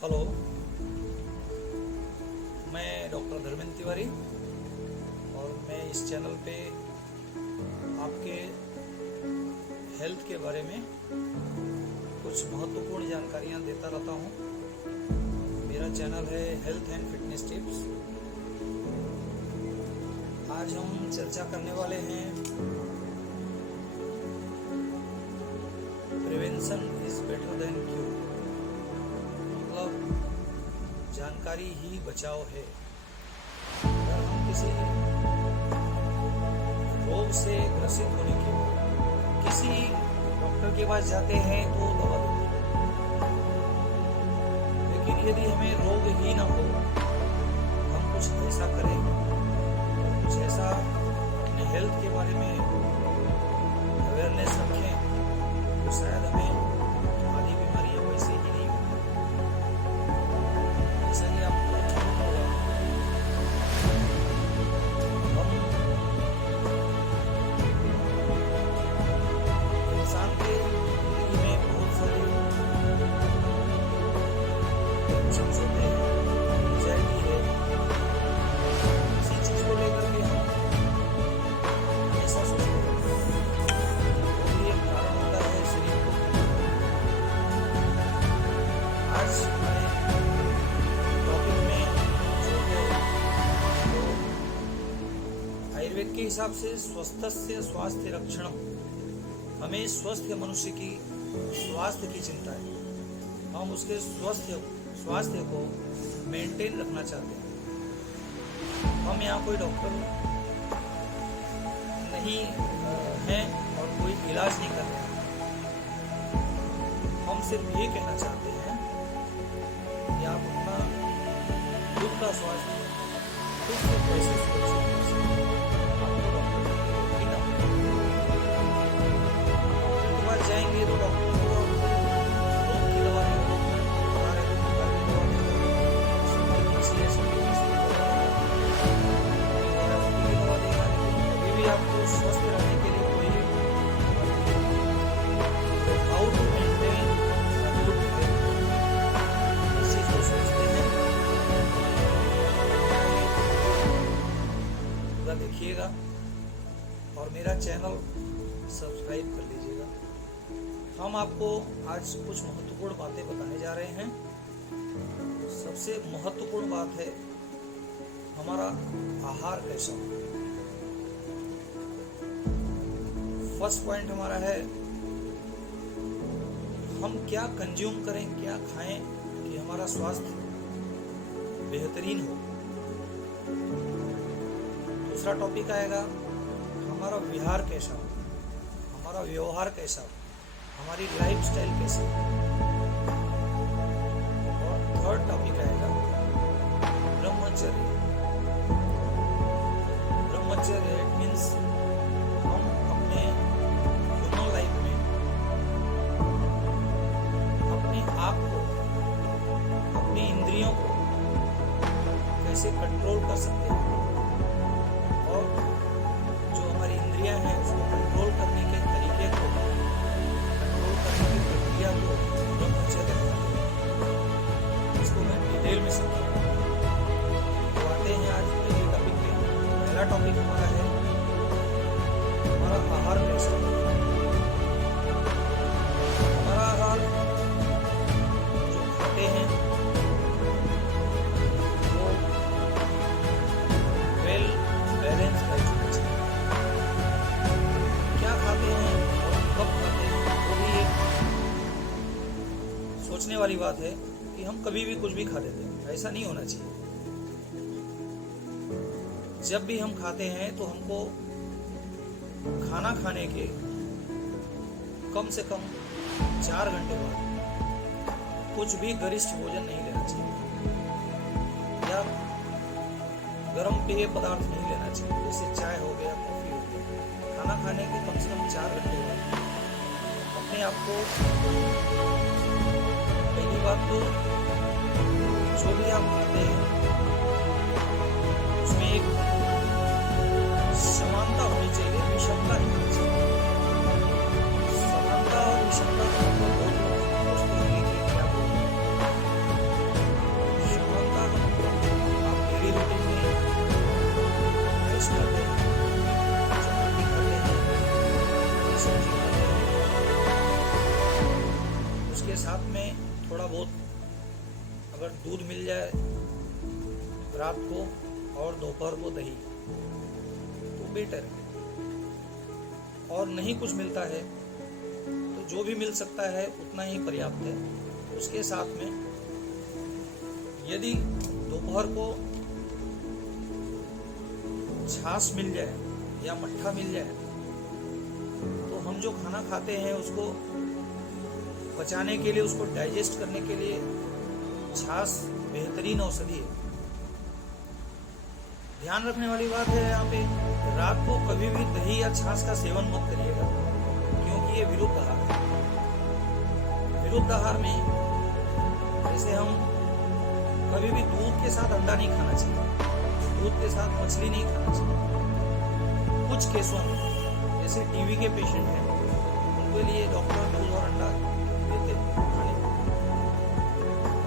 Hello, मैं doctor Dharmendra Tiwari और मैं इस चैनल पे आपके हेल्थ के बारे में कुछ महत्वपूर्ण जानकारियाँ देता रहता हूँ। मेरा चैनल है हेल्थ एंड फिटनेस टिप्स। आज हम चर्चा करने वाले हैं prevention is better than cure, मतलब जानकारी ही बचाव है। अगर हम किसी रोग से ग्रसित होने के बाद किसी डॉक्टर के पास जाते हैं तो दवा देते हैं, लेकिन यदि हमें रोग ही ना हो, हम कुछ ऐसा करें, कुछ ऐसा अपने हेल्थ के बारे में अवेयरनेस रखें तो शायद हमें आधी बीमारियां वैसे ही नहीं होगी। ऐसा ही आपको होगा। हम इंसान के जिंदगी में बहुत सारे टेंशन्स होते हैं, एंजाइटी है, किसी चीज को लेकर के हम हमेशा सोचते रहते हैं। वो भी एक कारण होता है शरीर को। आज हमारे टॉपिक में जो है तो आयुर्वेद के हिसाब से स्वस्थस्य स्वास्थ्य रक्षणम, हमें स्वस्थ मनुष्य की स्वास्थ्य की चिंता है। हम उसके स्वास्थ्य को मेंटेन रखना चाहते हैं। हम यहाँ कोई डॉक्टर नहीं हैं और कोई इलाज नहीं कर रहे हैं। हम सिर्फ ये कहना चाहते हैं कि आप अपना खुद का स्वास्थ्य खुद से कैसे सुरक्षित कर सकते हैं। आपको डॉक्टर की ना डॉक्टर के पास जाएंगे तो डॉक्टर को रोग की दवा देगा, बुखार है तो बुखार की दवा देगा, सर्दी खांसी है सर्दी खांसी की दवा देगा, उल्टी की दवा देगा, लेकिन कभी भी आपको स्वस्थ रहने के लिए कोई how to maintain good health, इस चीज को सोचते हैं। पूरा देखिएगा और मेरा चैनल सब्सक्राइब कर लीजिएगा। हम आपको आज कुछ महत्वपूर्ण बातें बताने जा रहे हैं। सबसे महत्वपूर्ण बात है हमारा आहार कैसा हो। फर्स्ट पॉइंट हमारा है हम क्या कंज्यूम करें, क्या खाएं कि हमारा स्वास्थ्य बेहतरीन हो। दूसरा टॉपिक आएगा हमारा विहार कैसा हो, हमारा व्यवहार कैसा हो, हमारी लाइफस्टाइल कैसी हो। और थर्ड टॉपिक आएगा ब्रह्मचर्य। ब्रह्मचर्य इट मीन्स हम अपने ह्यूमन लाइफ में अपने आप को, अपनी इंद्रियों को कैसे कंट्रोल कर सकते हैं और जो हमारी इंद्रियां हैं उसको कंट्रोल करने के तरीके को, कंट्रोल करने की प्रक्रिया को ब्रह्मचर्य कहते हैं। इसको मैं डिटेल में समझाऊंगा। तो आते हैं आज पहले टॉपिक पे। पहला टॉपिक हमारा है हमारा आहार कैसा हो। हमारा आहार जो खाते हैं वो वेल बैलेंस डाइट होना चाहिए। क्या खाते हैं और कब खाते हैं वो भी एक सोचने वाली बात है कि हम कभी भी कुछ भी खा लेते हैं। ऐसा नहीं होना चाहिए। जब भी हम खाते हैं तो हमको खाना खाने के कम से कम 4 घंटे बाद कुछ भी गरिष्ठ भोजन नहीं लेना चाहिए या गर्म पेय पदार्थ नहीं लेना चाहिए, जैसे चाय हो गया, कॉफी हो गया। खाना खाने के कम से कम 4 घंटे बाद अपने आप को, पहली बात तो जो भी आप खाते हैं उसमें एक समानता होनी चाहिए, विषमता नहीं होनी चाहिए। समानता और विषमता का मतलब बहुत लोग सोचते हैं कि क्या बोलते हैं। बहुत अगर दूध मिल जाए रात को और दोपहर को दही तो बेटर है, और नहीं कुछ मिलता है तो जो भी मिल सकता है उतना ही पर्याप्त है। उसके साथ में यदि दोपहर को छाछ मिल जाए या मट्ठा मिल जाए तो हम जो खाना खाते हैं उसको पचाने के लिए, उसको डाइजेस्ट करने के लिए छाछ बेहतरीन औषधि है। ध्यान रखने वाली बात है यहाँ पे, रात को कभी भी दही या छाछ का सेवन मत करिएगा, क्योंकि ये विरुद्ध आहार है। विरुद्ध आहार में जैसे हम कभी भी दूध के साथ अंडा नहीं खाना चाहिए, दूध के साथ मछली नहीं खाना चाहिए। कुछ केसों में जैसे टीबी के पेशेंट हैं, उनके लिए डॉक्टर दूध और अंडा देते हैं खाने को।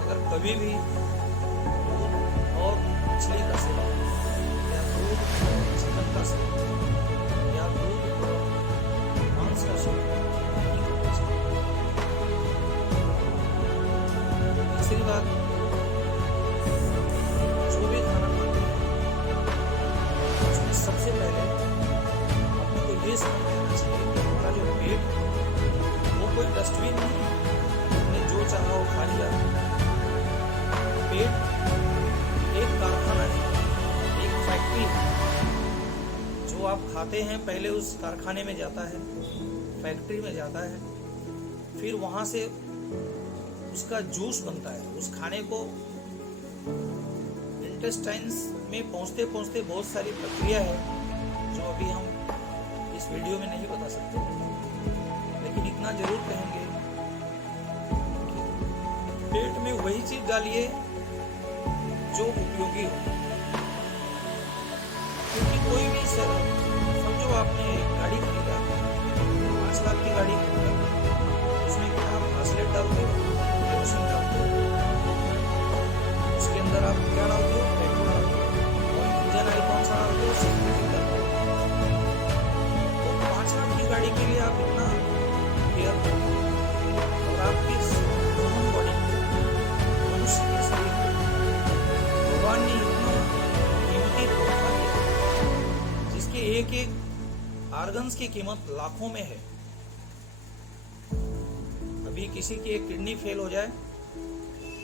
अगर कभी भी दूध और मछली का सेवन या दूध और चिकन का सेवन या दूध और मांस का सेवन नहीं करना चाहिए। तीसरी बात, जो भी खाना खाते हैं उसमें सबसे पहले अपने को ये समझ लेना चाहिए कि हमारा जो पेट वो कोई डस्टबिन नहीं है, हमने जो चाहा वो खा लिया। पेट एक कारखाना है, एक फैक्ट्री है। जो आप खाते हैं पहले उस कारखाने में जाता है, फैक्ट्री में जाता है, फिर वहां से उसका जूस बनता है। उस खाने को इंटेस्टाइन्स में पहुंचते पहुंचते बहुत सारी प्रक्रिया है जो अभी हम इस वीडियो में नहीं बता सकते, लेकिन इतना जरूर कहेंगे कि पेट में वही चीज डालिए जो उपयोगी हो। क्योंकि कोई भी समझो आपने गाड़ी खरीदा, 5 लाख की गाड़ी खरीदा, उसमें क्या आप घासलेट डालते हो, केरोसिन डालते हो, उसके अंदर आप क्या डालते हो, पेट्रोल डालते हो, और इंजन ऑयल कौन सा डालते हो, सिंथेटिक डालते हो। तो 5 लाख की गाड़ी के लिए आप इतना केयर करते हो, और आपकी ह्यूमन बॉडी मनुष्य के शरीर को भगवान ने इतना कीमती तोहफा दिया जिसके एक एक आर्गन्स की कीमत लाखों में है। अभी किसी की एक किडनी फेल हो जाए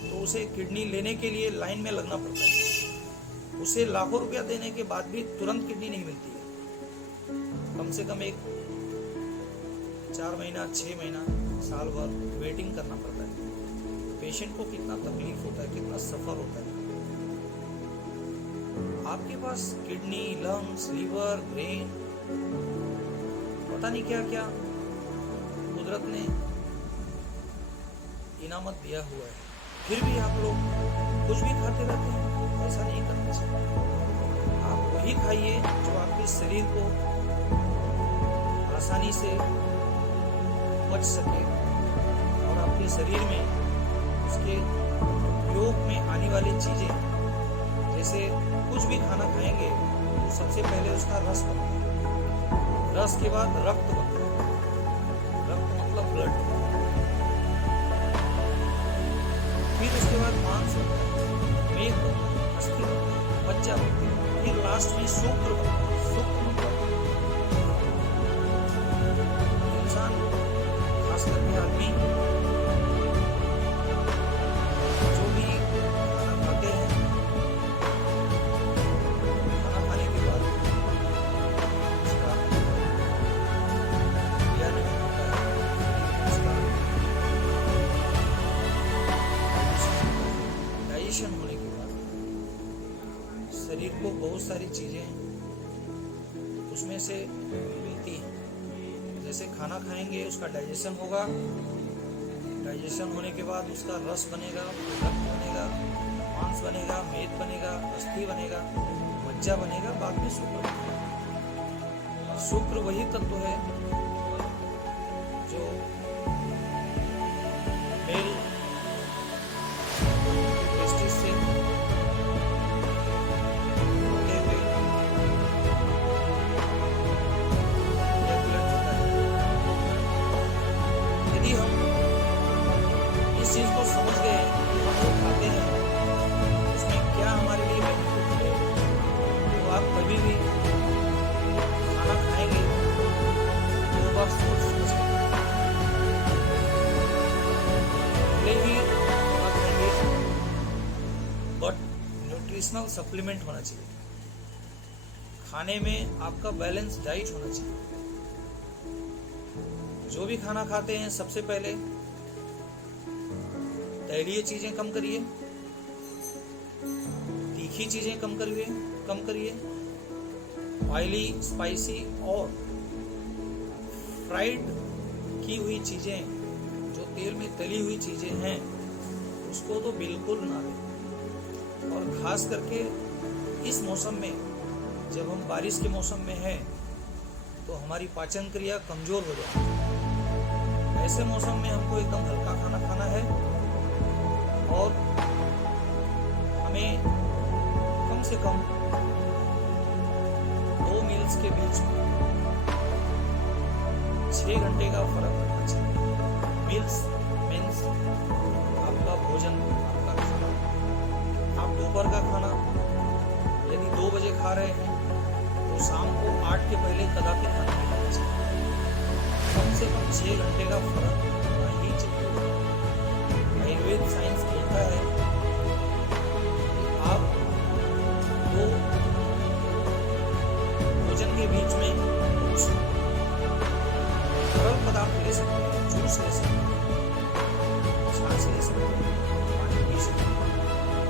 तो उसे किडनी लेने के लिए लाइन में लगना पड़ता है। उसे लाखों रुपया देने के बाद भी तुरंत किडनी नहीं मिलती है। कम से कम एक 4 महीना, 6 महीना, साल भर वेटिंग करना पड़ता है। पेशेंट को कितना तकलीफ होता है, कितना सफर होता है। आपके पास किडनी, लंग्स, लीवर, ब्रेन, पता नहीं क्या क्या कुदरत ने इनामत दिया हुआ है, फिर भी आप लोग कुछ भी खाते रहते हैं। ऐसा नहीं करना चाहिए। आप वही खाइए जो आपके शरीर को आसानी से पच सके और आपके शरीर में उसके उपयोग में आने वाली चीजें, जैसे कुछ भी खाना खाएंगे तो सबसे पहले उसका रस बनता है, रस के बाद रक्त बनता है, रक्त मतलब ब्लड, फिर उसके बाद मांस बनता है, मेद बनता है, अस्थि बनता है, मज्जा बनती है, फिर लास्ट में शुक्र बनता है। शुक्र मतलब इंसान, खास करके आदमी जो भी खाना खाते हैं, खाना खाने के बाद उसका क्रिया नहीं होता है, उसका डाइजेशन होने के बाद शरीर को बहुत सारी चीजें उसमें से मिलती हैं। जैसे खाना खाएंगे उसका डाइजेशन होगा, डाइजेशन होने के बाद उसका रस बनेगा, रक्त बनेगा, मांस बनेगा, मेद बनेगा, अस्थि बनेगा, मज्जा बनेगा, बाद में शुक्र बनेगा। शुक्र वही तत्व है जो मेल टेस्टिस से होते हुए रेगुलेट होता है। यदि हम इस चीज को समझ गए न्यूट्रिशनल सप्लीमेंट होना चाहिए, खाने में आपका बैलेंस डाइट होना चाहिए। जो भी खाना खाते हैं सबसे पहले तैलीय चीजें कम करिए, तीखी चीजें कम करिए, ऑयली, स्पाइसी और फ्राइड की हुई चीजें, जो तेल में तली हुई चीजें हैं, उसको तो बिल्कुल ना लें। और खास करके इस मौसम में, जब हम बारिश के मौसम में हैं, तो हमारी पाचन क्रिया कमजोर हो जाती है। ऐसे मौसम में हमको एकदम हल्का खाना खाना है और हमें कम से कम 2 मील्स के बीच में 6 घंटे का फर्क रखना चाहिए। मील्स मीन्स आपका भोजन, आपका खाना। आप दोपहर का खाना यदि 2 बजे खा रहे हैं तो शाम को 8 के पहले कदापि खाना नहीं खाना चाहिए। कम से कम 6 घंटे का फर्क होना ही चाहिए। आयुर्वेद साइंस कहता है कि आप 2 भोजन के बीच में कुछ तरल पदार्थ ले सकते हैं, जूस ले सकते हैं, छाछ ले सकते हैं, पानी पी सकते हैं,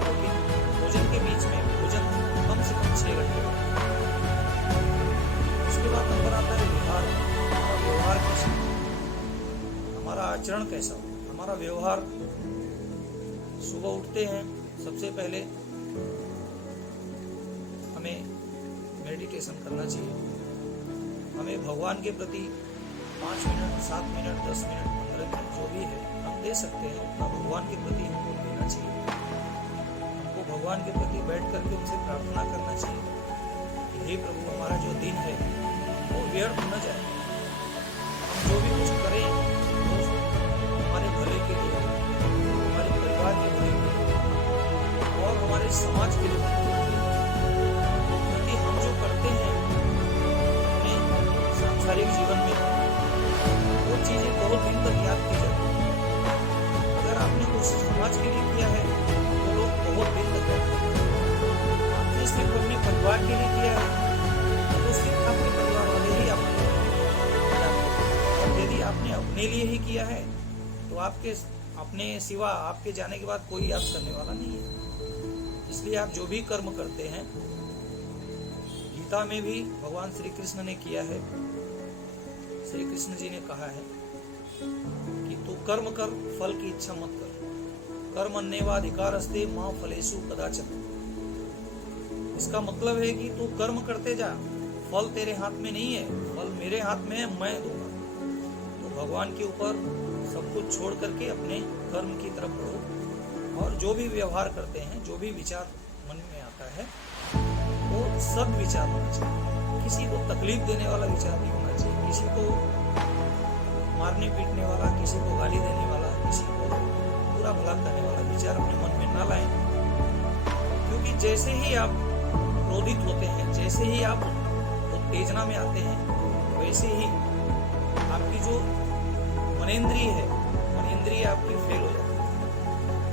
लेकिन भोजन के बीच में भोजन कम से कम 6 घंटे का। उसके बाद नंबर आता है व्यवहार। हमारा व्यवहार कैसा, हमारा आचरण कैसा हो। हमारा व्यवहार, सुबह उठते हैं सबसे पहले हमें मेडिटेशन करना चाहिए। हमें भगवान के प्रति 5 मिनट, 7 मिनट, 10 मिनट, 15 मिनट जो भी है हम दे सकते हैं, उतना भगवान के प्रति हमको देना चाहिए। हमको भगवान के प्रति बैठ करके उनसे प्रार्थना करना चाहिए कि हे प्रभु, हमारा जो दिन है वो व्यर्थ न जाए। हम जो भी कुछ करें वो हमारे भले के लिए, हमारे परिवार के भले के लिए और हमारे समाज के लिए, क्योंकि हम जो करते हैं अपने सांसारिक जीवन में वो चीजें बहुत दिन तक याद की जाती है। अगर आपने कुछ समाज के लिए किया है तो लोग बहुत दिन तक याद करते हैं। आपने सिर्फ अपने परिवार के लिए किया है तो सिर्फ आपके परिवार वाले ही आपको याद करते हैं। और यदि आपने अपने लिए ही किया है तो आपके अपने सिवा आपके जाने के बाद कोई याद करने वाला नहीं है। इसलिए आप जो भी कर्म करते हैं, गीता में भी भगवान श्री कृष्ण ने किया है। श्री कृष्ण जी ने कहा है कि तू कर्म कर, फल की इच्छा मत कर। कर्मण्येवाधिकारस्ते मा फलेषु कदाचन। इसका मतलब है कि तू कर्म करते जा, फल तेरे हाथ में नहीं है, फल मेरे हाथ में है, मैं दूंगा। तो भगवान के ऊपर सब कुछ छोड़ करके अपने कर्म की तरफ बढ़ो और जो भी व्यवहार करते हैं, जो भी विचार मन में आता है वो सब विचार होना चाहिए। किसी को तकलीफ देने वाला विचार नहीं होना चाहिए, किसी को मारने पीटने वाला, किसी को गाली देने वाला, किसी को बुरा भला करने वाला विचार अपने मन में ना लाएं। क्योंकि जैसे ही आप क्रोधित होते हैं, जैसे ही आप उत्तेजना में आते हैं, वैसे ही आपकी जो मनेंद्रिय है, मनेंद्रिय आपकी फेल हो जाती है।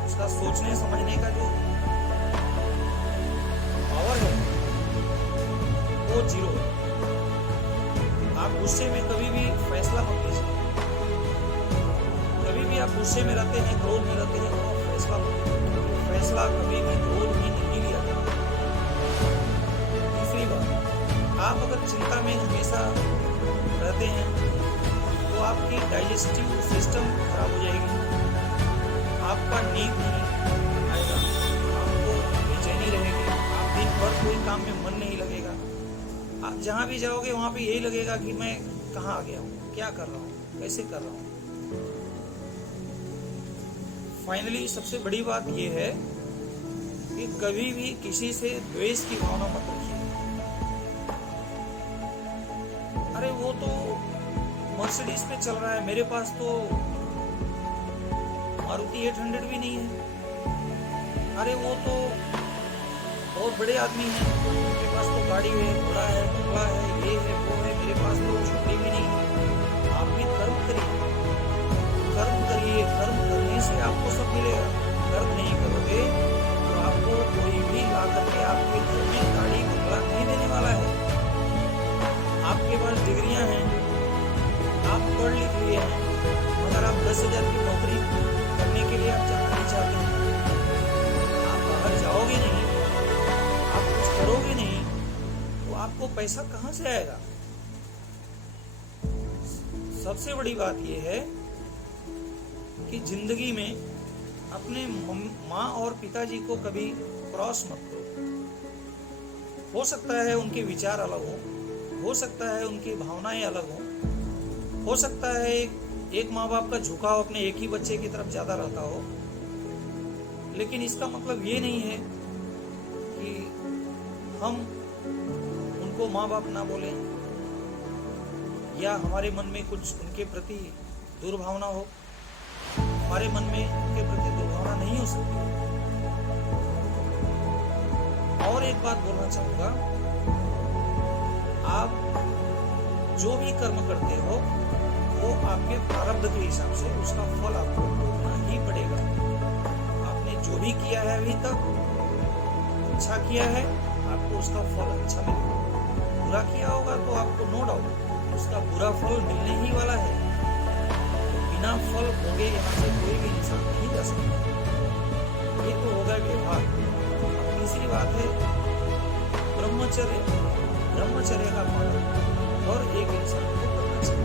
उसका सोचने समझने का जो पावर है वो 0 है। आप गुस्से में कभी भी फैसला मत लीजिए। कभी भी आप गुस्से में रहते हैं, क्रोध में रहते हैं, तो फैसला मत लीजिए। फैसला कभी भी क्रोध में नहीं लिया जाता। तीसरी बात, आप अगर चिंता में हमेशा रहते हैं तो आपकी डाइजेस्टिव सिस्टम खराब हो जाएगी, आपका नींद नहीं आएगा, आपको बेचैनी रहेगी, आप दिन भर कोई काम में मन नहीं लगेगा। आप जहाँ भी जाओगे वहाँ पे यही लगेगा कि मैं कहाँ आ गया हूँ, क्या कर रहा हूँ, कैसे कर रहा हूँ। फाइनली सबसे बड़ी बात यह है कि कभी भी किसी से द्वेष की भावना मत रखिए। अरे वो तो मर्सिडीज पे चल रहा है, मेरे पास तो मारुति 800 भी नहीं है। अरे वो तो बहुत बड़े आदमी हैं, उनके पास तो गाड़ी है, घोड़ा है, बंगला है, ये है, वो है, मेरे पास तो झोपड़ी भी नहीं है। आप भी कर्म करिए, कर्म करिए। कर्म करने से आपको सब मिलेगा। कर्म नहीं करोगे तो आपको कोई भी ला कर उनको पैसा कहाँ से आएगा? सबसे बड़ी बात यह है कि जिंदगी में अपने माँ और पिताजी को कभी क्रॉस मत करो। हो सकता है उनके विचार अलग हो सकता है उनकी भावनाएं अलग हो सकता है एक माँ बाप का झुकाव अपने एक ही बच्चे की तरफ ज्यादा रहता हो, लेकिन इसका मतलब ये नहीं है कि हम उनको माँ बाप ना बोलें या हमारे मन में कुछ उनके प्रति दुर्भावना हो। हमारे मन में उनके प्रति दुर्भावना नहीं हो सकती। और एक बात बोलना चाहूंगा, आप जो भी कर्म करते हो वो आपके प्रारब्ध के हिसाब से उसका फल आपको भोगना ही पड़ेगा। आपने जो भी किया है अभी तक अच्छा किया है, आपको उसका फल अच्छा मिलेगा। बुरा किया होगा तो आपको नो डाउट उसका बुरा फल मिलने ही वाला है। तो बिना फल भोगे यहाँ से कोई भी इंसान नहीं जा सकता। ये तो होगा व्यवहार। तीसरी बात है ब्रह्मचर्य का पालन और एक इंसान को करना चाहिए।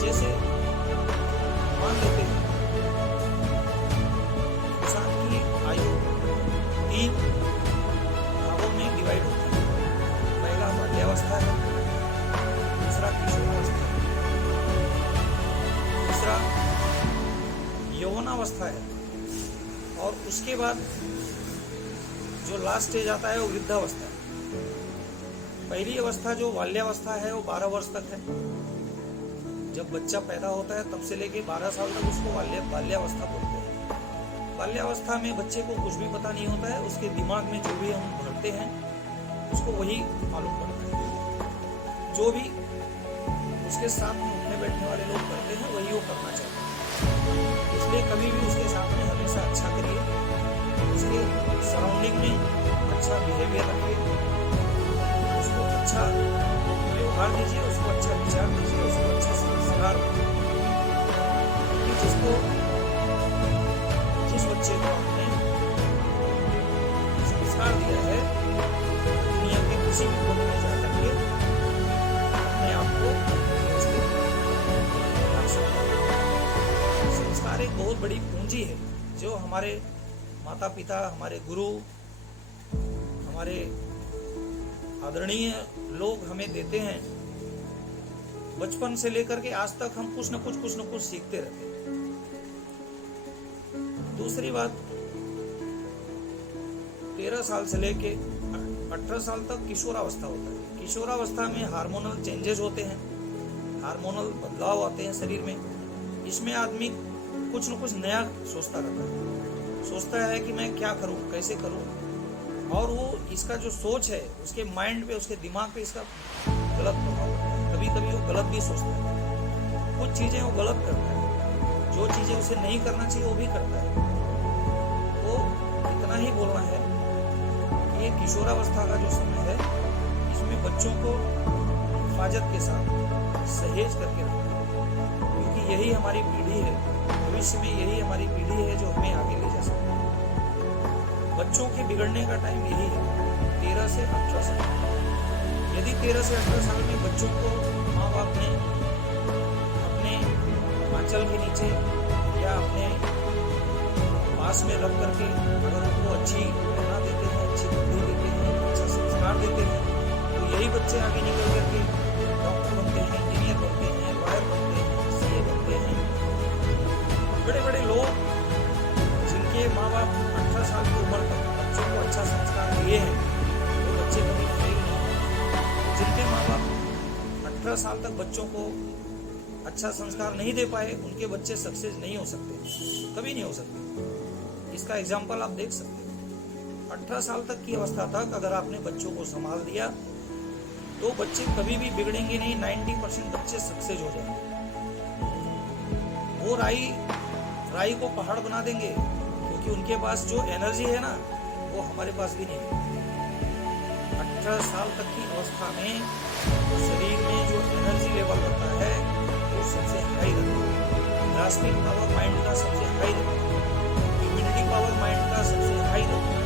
जैसे मान लेते हैं इंसान की आयु 3 भागों में डिवाइड होती है। पहला बाल्यावस्था है, दूसरा किशोरावस्था है, तीसरा यौवनावस्था है, और उसके बाद जो लास्ट स्टेज आता है वो वृद्धावस्था है। पहली अवस्था जो बाल्यावस्था है वो 12 वर्ष तक है। जब बच्चा पैदा होता है तब से लेके 12 साल तक उसको बाल्यावस्था बोलते हैं। बाल्यावस्था में बच्चे को कुछ भी पता नहीं होता है, उसके दिमाग में जो भी हम भरते हैं उसको वही मालूम पड़ता है। जो भी उसके साथ में उठने बैठने वाले लोग करते हैं वही वो करना चाहते हैं। इसलिए कभी भी उसके साथ में हमेशा अच्छा करिए, उसके सराउंडिंग में अच्छा बिहेवियर रखिए, उसको अच्छा व्यवहार दीजिए, उसको अच्छा विचार दीजिए, उसको अच्छा संस्कार दीजिए। जिस बच्चे को आपने संस्कार दिया है, दुनिया के किसी भी कोने में जा करके अपने आप को व्यवस्थित रख सकते हैं। संस्कार एक बहुत बड़ी पूंजी है जो हमारे माता पिता, हमारे गुरु, हमारे आदरणीय लोग हमें देते हैं। बचपन से लेकर के आज तक हम कुछ न कुछ सीखते रहते हैं। दूसरी बात, 13 साल से लेके 18 साल तक किशोरावस्था होता है। किशोरावस्था में हार्मोनल चेंजेस होते हैं, हार्मोनल बदलाव आते हैं शरीर में। इसमें आदमी कुछ न कुछ नया सोचता रहता है, सोचता है कि मैं क्या करूं, कैसे करूं, और वो इसका जो सोच है उसके माइंड पे, उसके दिमाग पे इसका गलत प्रभाव पड़ता है। कभी कभी वो गलत भी सोचता है, कुछ चीजें वो गलत करता है, जो चीजें उसे नहीं करना चाहिए वो भी करता है। तो इतना ही बोलना है, ये किशोरावस्था का जो समय है इसमें बच्चों को हिफाजत के साथ सहेज करके रखना है, क्योंकि यही हमारी पीढ़ी है। भविष्य में यही हमारी पीढ़ी है जो हमें आगे ले जा सकती है। बच्चों के बिगड़ने का टाइम यही है, 13 से 18 साल। यदि 13 से 18 साल में बच्चों को माँ बाप ने अपने आंचल के नीचे या अपने पास में रख करके अगर उनको अच्छी प्रेरणा देते हैं, अच्छी बुद्धि देते हैं, अच्छा संस्कार देते हैं, तो यही बच्चे आगे निकल करके डॉक्टर बनते हैं, इंजीनियर बनते हैं, लॉयर बनते हैं, सीए बनते हैं। बड़े बड़े लोग जिनके माँ बाप 18 साल की उम्र तक बच्चों को अच्छा संस्कार दिए हैं, वो बच्चे कभी फेल नहीं होते। जिनके माँ बाप 18 साल तक बच्चों को अच्छा संस्कार नहीं दे पाए, उनके बच्चे सक्सेस नहीं हो सकते, कभी नहीं हो सकते। इसका एग्जाम्पल आप देख सकते हो। 18 साल तक की अवस्था तक अगर आपने बच्चों को संभाल दिया तो बच्चे कभी भी बिगड़ेंगे नहीं। 90% बच्चे सक्सेस हो जाएंगे। वो राई को पहाड़ बना देंगे, क्योंकि उनके पास जो एनर्जी है ना वो हमारे पास भी नहीं है। 18 साल तक की अवस्था में शरीर में जो एनर्जी लेवल रहता है वो सबसे हाई रहता है। ग्रास्पिंग पावर माइंड का सबसे हाई रहता है। इम्यूनिटी पावर माइंड का सबसे हाई रहता है।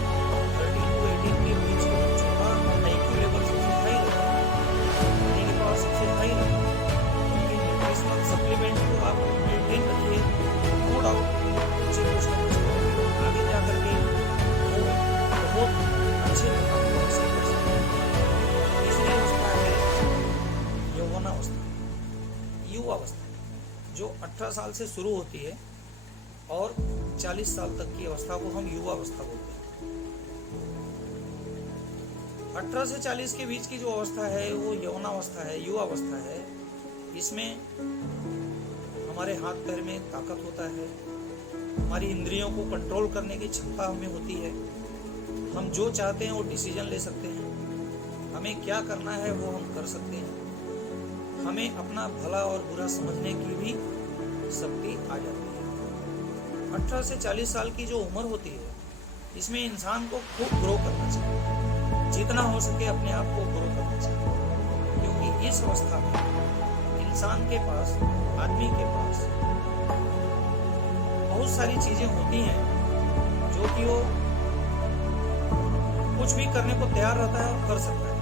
13 to 18 के बीच के बच्चों का IQ लेवल सबसे साल से शुरू होती है और 40 साल तक की अवस्था को हम युवा अवस्था बोलते हैं। 18 से 40 के बीच की जो अवस्था है वो यौनावस्था है, युवा अवस्था है। इसमें हमारे हाथ पैर में ताकत होता है, हमारी इंद्रियों को कंट्रोल करने की क्षमता हमें होती है, हम जो चाहते हैं वो डिसीजन ले सकते हैं, हमें क्या करना है वो हम कर सकते हैं, हमें अपना भला और बुरा समझने की भी शक्ति आ जाती है। 18 से 40 साल की जो उम्र होती है इसमें इंसान को खूब ग्रो करना चाहिए, जितना हो सके अपने आप को ग्रो करना चाहिए, क्योंकि इस अवस्था में इंसान के पास, आदमी के पास बहुत सारी चीजें होती हैं जो कि वो कुछ भी करने को तैयार रहता है और कर सकता है।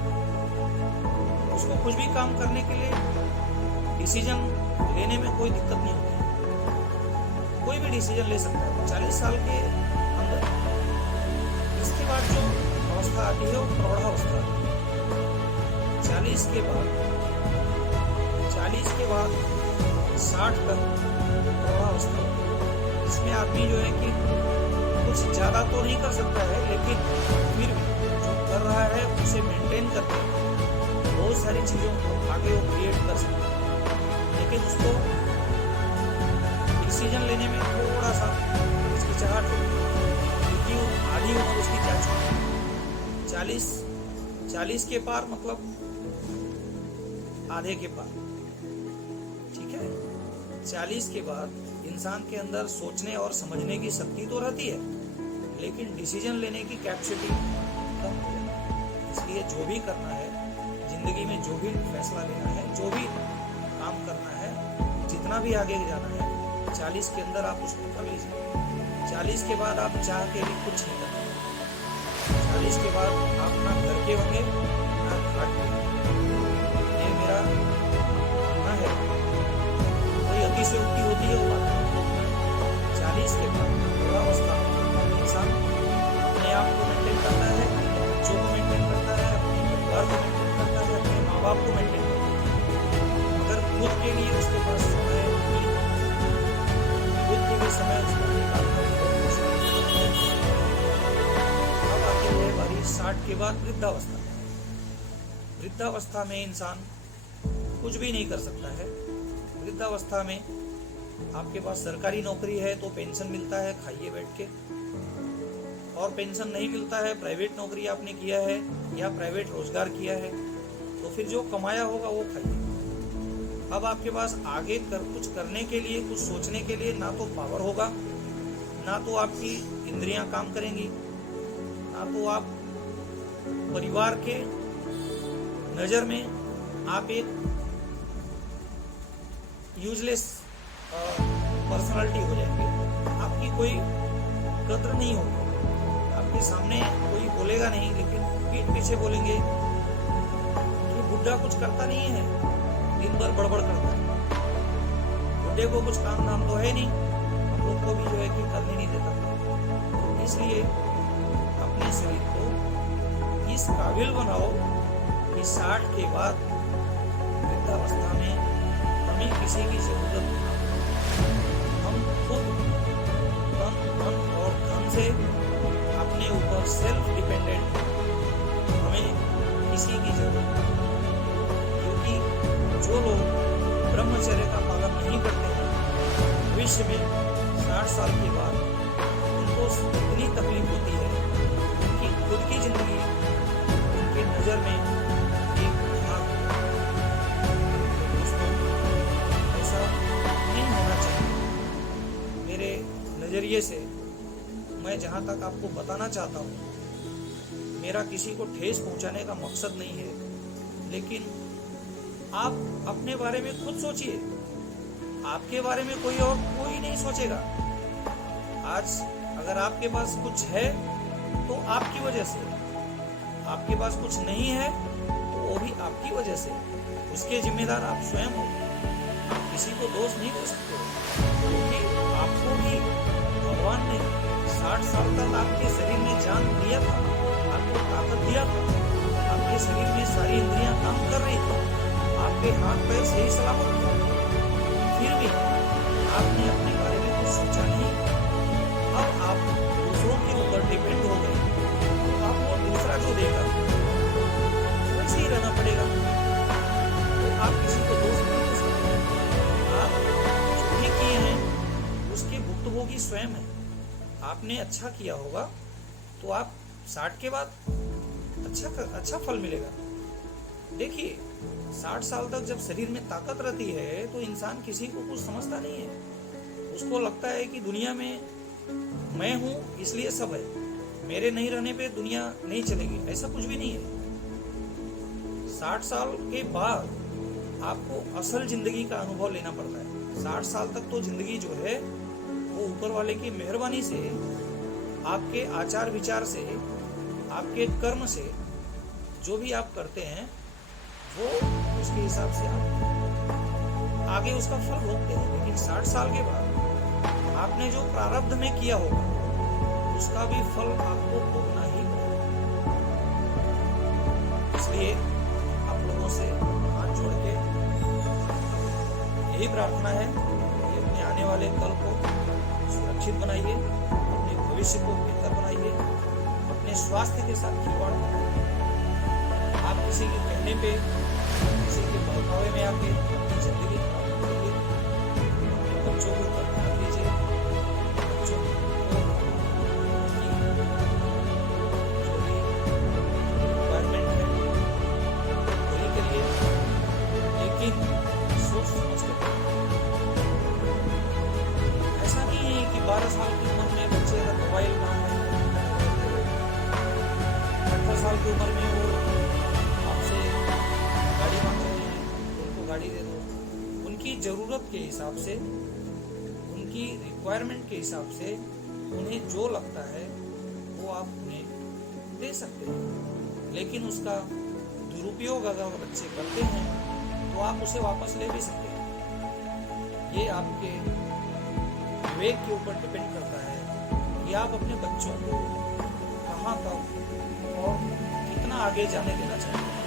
उसको कुछ भी काम करने के लिए डिसीजन लेने में कोई दिक्कत नहीं होती है, कोई भी डिसीजन ले सकता है 40 साल के अंदर। इसके बाद जो अवस्था आती है वो प्रौढ़ावस्था आती है। 40 के बाद 60 तक प्रौढ़ावस्था होती है। इसमें आदमी जो है कि कुछ ज्यादा तो नहीं कर सकता है, लेकिन फिर भी जो कर रहा है उसे मेंटेन करके बहुत सारी चीजों को आगे वो क्रिएट कर सकता है। लेकिन उसको डिसीजन लेने में थोड़ा सा हिचकिचाहट होती है, क्योंकि आधी उम्र उसकी जा चुकी है। 40 के पार मतलब आधे के पार, ठीक है। 40 के बाद इंसान के अंदर सोचने और समझने की शक्ति तो रहती है, लेकिन डिसीजन लेने की कैपेसिटी कम हो जाती है। इसलिए जो भी करना है जिंदगी में, जो भी फैसला लेना है, जो भी काम करना है, जितना भी आगे जाना है, 40 के अंदर आप उसको कर लीजिए। 40 के बाद आप चाह के भी कुछ नहीं कर पाएंगे। 40 के बाद आप ना घर के होंगे ना घाट के होंगे। ये मेरा मानना है, कोई अतिशयोक्ति होती है वो बात। 40 के बाद बुढ़ावस्था इंसान अपने आप को मेंटेन करता है, बच्चों को मेंटेन करता है, अपने परिवार को मेंटेन करता है, अपने माँ बाप को मेंटेन करता है। अगर खुद के लिए उसके पास समय नहीं है, खुद के लिए समय उसको निकालना बहुत मुश्किल है। अब आती है बारी 60 के बाद वृद्धावस्था। वृद्धावस्था में इंसान कुछ भी नहीं कर सकता है। वृद्धावस्था में आपके पास सरकारी नौकरी है तो पेंशन मिलता है, खाइए बैठ के, और पेंशन नहीं मिलता है, प्राइवेट नौकरी आपने किया है या प्राइवेट रोजगार किया है, तो फिर जो कमाया होगा वो खाइए। अब आपके पास आगे कुछ करने के लिए, कुछ सोचने के लिए ना तो पावर होगा, ना तो आपकी इंद्रियां काम करेंगी, ना तो आप परिवार के नजर में आप एक यूजलेस पर्सनालिटी हो जाएंगे। आपकी कोई कद्र नहीं होगी, आपके सामने कोई बोलेगा नहीं, लेकिन पीठ पीछे बोलेंगे कि बुड्ढा कुछ करता नहीं है, दिन भर बड़बड़ करता है, बुड्ढे को कुछ काम धाम तो है नहीं, हम लोग को भी जो है कि करने नहीं देता। तो इसलिए अपने शरीर को इस काबिल बनाओ कि 60 के बाद वृद्धावस्था में हमें किसी की जरूरत ना हो। हम खुद तन, मन और धन से अपने ऊपर सेल्फ डिपेंडेंट, हमें किसी की जरूरत नहीं, क्योंकि जो लोग ब्रह्मचर्य का पालन नहीं करते हैं भविष्य में 60 साल के बाद उनको इतनी तकलीफ होती है कि खुद की जिंदगी उनके नजर में एक भाग होता है। दोस्तों, ऐसा नहीं होना चाहिए। मेरे नजरिए से मैं जहां तक आपको बताना चाहता हूं, मेरा किसी को ठेस पहुंचाने का मकसद नहीं है, लेकिन आप अपने बारे में खुद सोचिए। आपके बारे में कोई और कोई नहीं सोचेगा। आज अगर आपके पास कुछ है तो आपकी वजह से, आपके पास कुछ नहीं है तो वो भी आपकी वजह से, उसके जिम्मेदार आप स्वयं हो। आप किसी को दोष नहीं दे सकते, क्योंकि आपको भी भगवान ने 60 साल तक आपके शरीर में जान दिया था, आपको ताकत दिया था, आपके शरीर में सारी इंद्रियां काम कर रही थी, आपके हाथ पैर सही सलामत थे, फिर भी आप जो देगा वैसे ही रहना पड़ेगा। तो आप किसी को दोष नहीं दे सकते। आप जो भी किए हैं उसके भुक्तभोगी स्वयं है। आपने अच्छा किया होगा तो आप 60 के बाद अच्छा फल मिलेगा। देखिए 60 साल तक जब शरीर में ताकत रहती है तो इंसान किसी को कुछ समझता नहीं है। उसको लगता है कि दुनिया में मैं हूं इसलिए सब है, मेरे नहीं रहने पे दुनिया नहीं चलेगी। ऐसा कुछ भी नहीं है। 60 साल के बाद आपको असल जिंदगी का अनुभव लेना पड़ता है। 60 साल तक तो जिंदगी जो है वो ऊपर वाले की मेहरबानी से, आपके आचार विचार से, आपके कर्म से, जो भी आप करते हैं वो उसके हिसाब से आप आगे उसका फल भोगते हैं। लेकिन 60 साल के बाद आपने जो प्रारब्ध में किया होगा उसका भी फल आपको भोगना ही पड़ेगा। इसलिए आप लोगों से हाथ जोड़ के यही प्रार्थना है कि अपने आने वाले कल को सुरक्षित बनाइए, अपने भविष्य को बेहतर बनाइए, अपने स्वास्थ्य के साथ खिलवाड़ मत करिए। आप किसी के कहने पे, किसी के बहकावे में आके अपनी जिंदगी खराब मत करिए। अपने बच्चों को ध्यान दीजिए, बच्चों को जो भी रिक्वायरमेंट है पूरी करिए, लेकिन सोच समझ कर। ऐसा नहीं है कि 12 साल की उम्र में बच्चे का मोबाइल मांग रहे हैं, 18 साल की उम्र में वो आपसे गाड़ी मांग रहे हैं, उनको गाड़ी दे दो। उनकी ज़रूरत के हिसाब से, उनकी रिक्वायरमेंट के हिसाब से उन्हें जो लगता है वो आप उन्हें दे सकते हैं। लेकिन उसका दुरुपयोग अगर बच्चे करते हैं तो आप उसे वापस ले भी सकते हैं। ये आपके विवेक के ऊपर डिपेंड करता है कि आप अपने बच्चों को कहाँ तक और कितना आगे जाने देना चाहते हैं।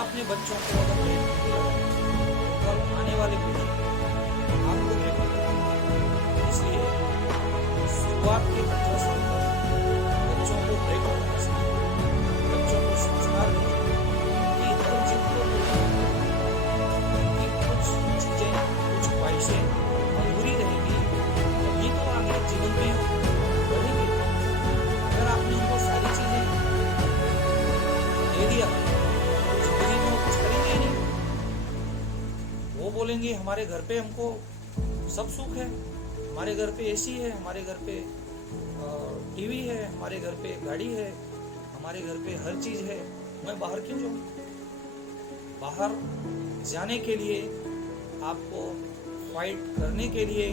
आपने बच्चों को अगर ब्रेक नहीं दिया तो कल आने वाली पीढ़ी आपको ब्रेक मिलेगी। इसलिए शुरुआत के 15 साल तक बच्चों को ब्रेक लगाना चाहिए, बच्चों को संस्कार दीजिए कि हर जिद को कि कुछ चीज़ें, कुछ ख्वाहिशें अधूरी रहेगी तभी तो आगे जीवन में बढ़ेंगे। अगर आपने उनको सारी चीज़ें दे दिया तो जिंदगी में वो कुछ करेंगे नहीं। वो बोलेंगे हमारे घर पे हमको सब सुख है, हमारे घर पे एसी है, हमारे घर पे टीवी है, हमारे घर पे गाड़ी है, हमारे घर पे हर चीज़ है, मैं बाहर क्यों जाऊँ। बाहर जाने के लिए आपको फाइट करने के लिए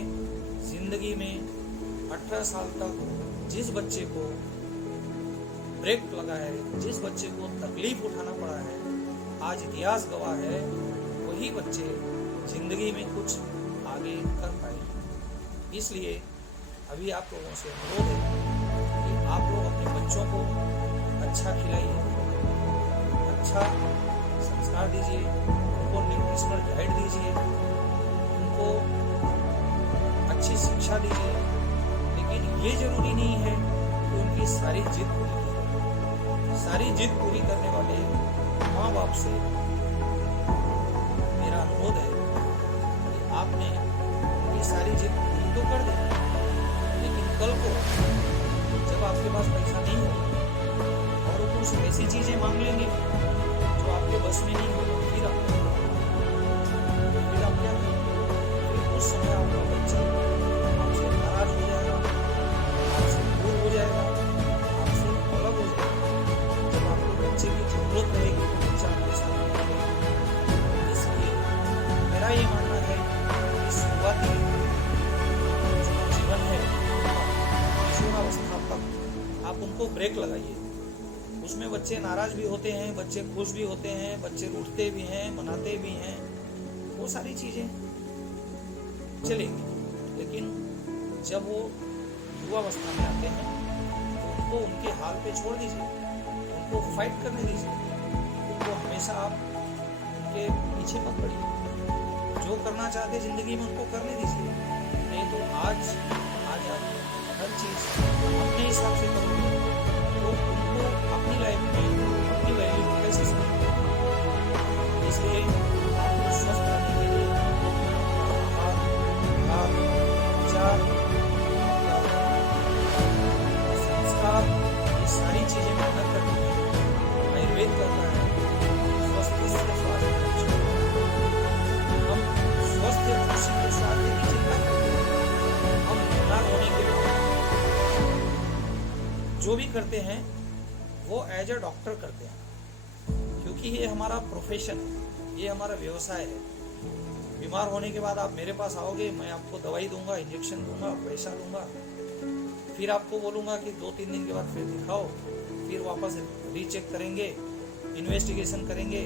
जिंदगी में 18 साल तक जिस बच्चे को ब्रेक लगा है, जिस बच्चे को तकलीफ उठाना पड़ा है, आज इतिहास गवाह है, वही बच्चे जिंदगी में कुछ आगे कर पाए। इसलिए अभी आप लोगों से अनुरोध है कि आप लोग अपने बच्चों को अच्छा खिलाइए, अच्छा संस्कार दीजिए, उनको न्यूट्रिशनल डाइट दीजिए, उनको अच्छी शिक्षा दीजिए। लेकिन ये जरूरी नहीं है कि उनकी सारी जिद पूरी करें। सारी जिद पूरी करने वाले माँ बाप से मेरा अनुरोध है कि आपने उनकी सारी जिद पूरी तो कर दें, लेकिन कल को जब आपके पास पैसा नहीं होगा और वो कुछ ऐसी चीज़ें मांग लेंगे जो आपके बस में नहीं होगा, फिर आप क्या करेंगे? फिर उस समय आपका बच्चा आपसे नाराज हो जाएगा, आपसे दूर हो जाएगा, आपसे अलग हो जाएगा। जब आपको बच्चे की जरूरत रहेगी तो बच्चा आपके साथ रहेगा। इसलिए मेरा ये मानना है कि शुरुआती जो जीवन है किशोरावस्था तक आप उनको ब्रेक लगाइए। उसमें बच्चे नाराज भी होते हैं, बच्चे खुश भी होते हैं, बच्चे रूठते भी हैं, मनाते भी हैं, वो सारी चीज़ें चलेंगी। लेकिन जब वो युवावस्था में आते हैं तो उनको उनके हाल पे छोड़ दीजिए, उनको फाइट करने दीजिए, उनको हमेशा आप उनके पीछे मत पड़िए। जो करना चाहते ज़िंदगी में उनको करने दीजिए। नहीं तो आज आप हर चीज़ अपने हिसाब से करोगे तो उनको अपनी लाइफ में जो भी करते हैं वो एज अ डॉक्टर करते हैं, क्योंकि ये हमारा प्रोफेशन है, ये हमारा व्यवसाय है। बीमार होने के बाद आप मेरे पास आओगे, मैं आपको दवाई दूंगा, इंजेक्शन दूंगा, पैसा दूंगा, फिर आपको बोलूँगा कि 2-3 दिन के बाद फिर दिखाओ, फिर वापस रीचेक करेंगे, इन्वेस्टिगेशन करेंगे,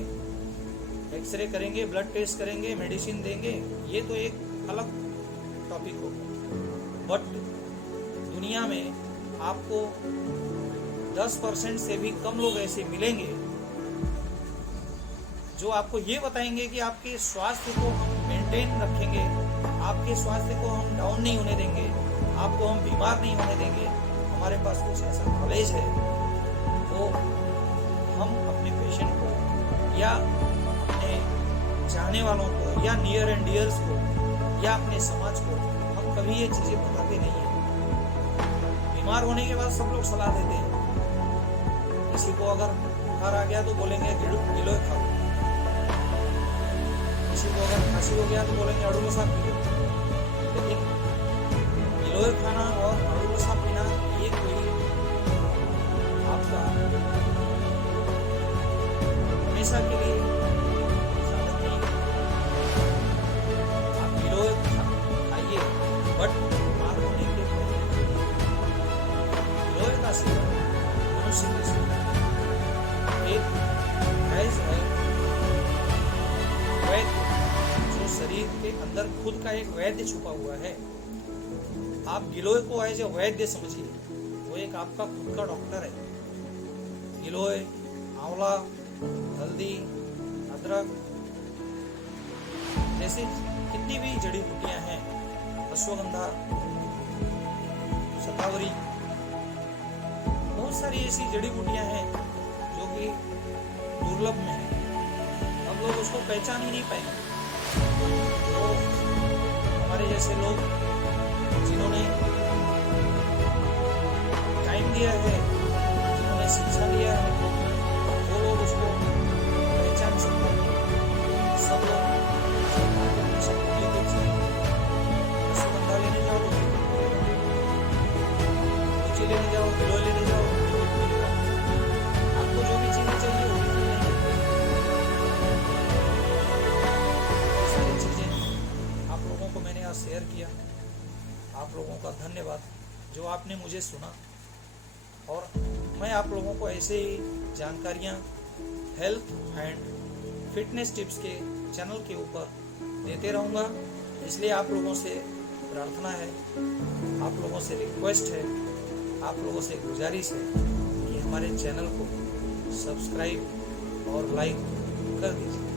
एक्सरे करेंगे, ब्लड टेस्ट करेंगे, मेडिसिन देंगे। ये तो एक अलग टॉपिक होगा। बट दुनिया में आपको 10% से भी कम लोग ऐसे मिलेंगे जो आपको ये बताएंगे कि आपके स्वास्थ्य को हम मेंटेन रखेंगे, आपके स्वास्थ्य को हम डाउन नहीं होने देंगे, आपको हम बीमार नहीं होने देंगे। हमारे पास कुछ ऐसा नॉलेज है वो हम अपने पेशेंट को या अपने चाहने वालों को या नियर एंड डियर्स को या अपने समाज को हम कभी ये चीज़ें बताते नहीं हैं। बीमार होने के बाद सब लोग सलाह देते हैं, किसी को अगर बुखार आ गया तो बोलेंगे गिलोय खाओ, किसी को अगर खांसी हो गया तो बोलेंगे अड़ूसा पी लो। लेकिन गिलोय खाना और अड़ूसा पीना ये कोई आपका हमेशा के लिए साधन नहीं है। आप गिलोय खाइए, बट बीमार होने के पहले गिलोय का सेवन मनुष्य के सेवन एक गैस है, वैद्य, जो शरीर के अंदर खुद का एक वैद्य छुपा हुआ है। आप गिलोय को एज ए वैद्य समझिए, वो एक आपका खुद का डॉक्टर है। गिलोय, आंवला, हल्दी, अदरक जैसे कितनी भी जड़ी बूटियां हैं, अश्वगंधा, शतावरी, बहुत सारी ऐसी जड़ी बूटियां हैं जो कि दुर्लभ में है। अब लोग उसको पहचान ही नहीं पाएंगे। तो हमारे जैसे लोग जिन्होंने टाइम दिया है, जिन्होंने शिक्षा लिया है, वो लोग उसको पहचान सकते हैं। सब लोग अश्वगंधा लेने जाओ, तुलसी लेने जाओ, गिलोय लेने जाओ, आपको जो भी चीजें चाहिए वो भी मिलेंगी। सारी चीजें आप लोगों को मैंने आज शेयर किया। आप लोगों का धन्यवाद जो आपने मुझे सुना, और मैं आप लोगों को ऐसे ही जानकारियाँ हेल्थ एंड फिटनेस टिप्स के चैनल के ऊपर देते रहूँगा। इसलिए आप लोगों से प्रार्थना है, आप लोगों से रिक्वेस्ट है, आप लोगों से गुजारिश है कि हमारे चैनल को सब्सक्राइब और लाइक कर दीजिए।